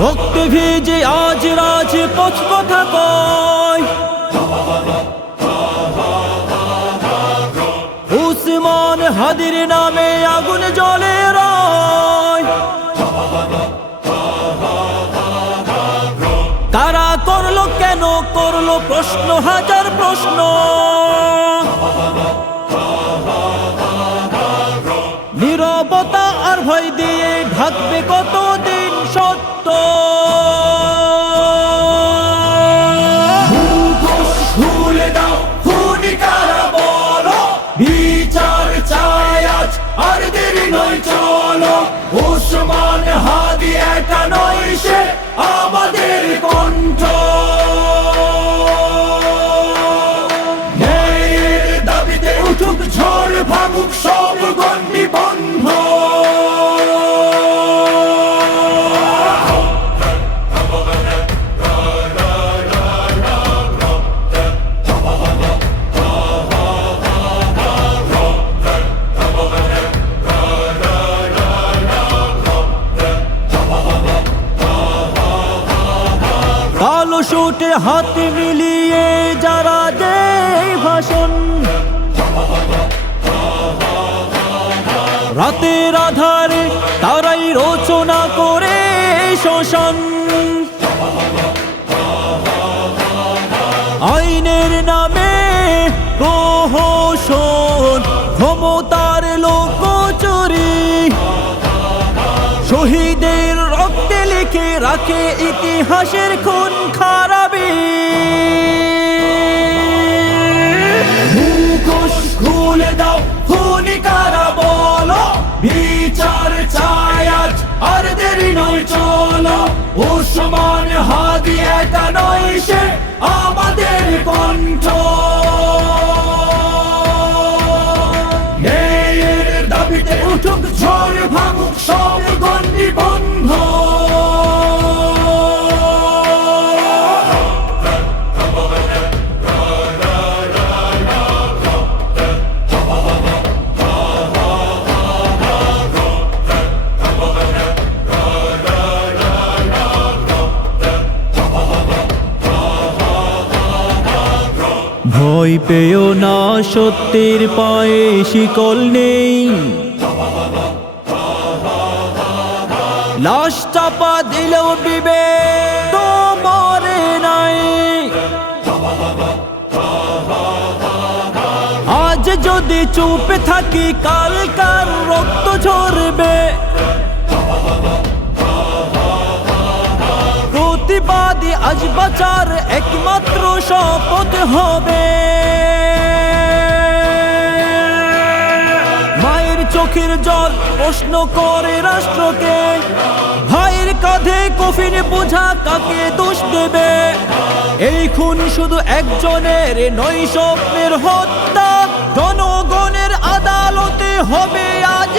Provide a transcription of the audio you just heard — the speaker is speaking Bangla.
রক্তে ভিজে আজ রাজপথ কথা কয়, উসমান হাদির নামে আগুন জ্বলে রয়। তারা করলো কেন করলো প্রশ্ন, হাজার প্রশ্ন। নীরবতা আর ভয় দিয়ে ঢাকবে কতদিন সত্য। ভুলে দাও খুনি কারা বলো, বিচার চাই আজ আর দেরি নয় চলো। উসমান হাদি একা নয়, সে আমাদের কণ্ঠ। ন্যায়ের দাবিতে উঠুক ঝড়, ভাঙুক সব গণ্ডি বন্ধ। কালো শুটে হাত মিলিয়ে যারা দেয় ভাষণ, রাতের আধারে তারাই রচনা করে শোষণ। আইনের নামে প্রহসন, ক্ষমতার লোকচুরি, শহীদের রক্তে লিখে রাখে ইতিহাসের খুন খারাবি। মুখোশ খুলে দাও খুনি কারা বলো, বিচার চাই আজ আর দেরি নয় চলো। উসমান হাদি একা নয়, সে আমাদের কণ্ঠ। ন্যায়ের দাবিতে উঠুক ঝড়, ভাঙুক সব গণ্ডি বন্ধ। ভয় পেও না, সত্যের পায়ে শিকল নেই। লাশ চাপা দিলেও বিবেক তো মরে নাই। আজ যদি চুপ থাকি, কাল কার রক্ত ঝরবে। প্রতিবাদী আজ বাঁচার একমাত্র শপথ হবে। মায়ের চোখের জল প্রশ্ন করে রাষ্ট্রকে, ভাইয়ের কাঁধে কফিন বোঝা কাকে দোষ দেবে। এই খুন শুধু একজনের নয়, স্বপ্নের হত্যা। জনগণের আদালতে হবে আজ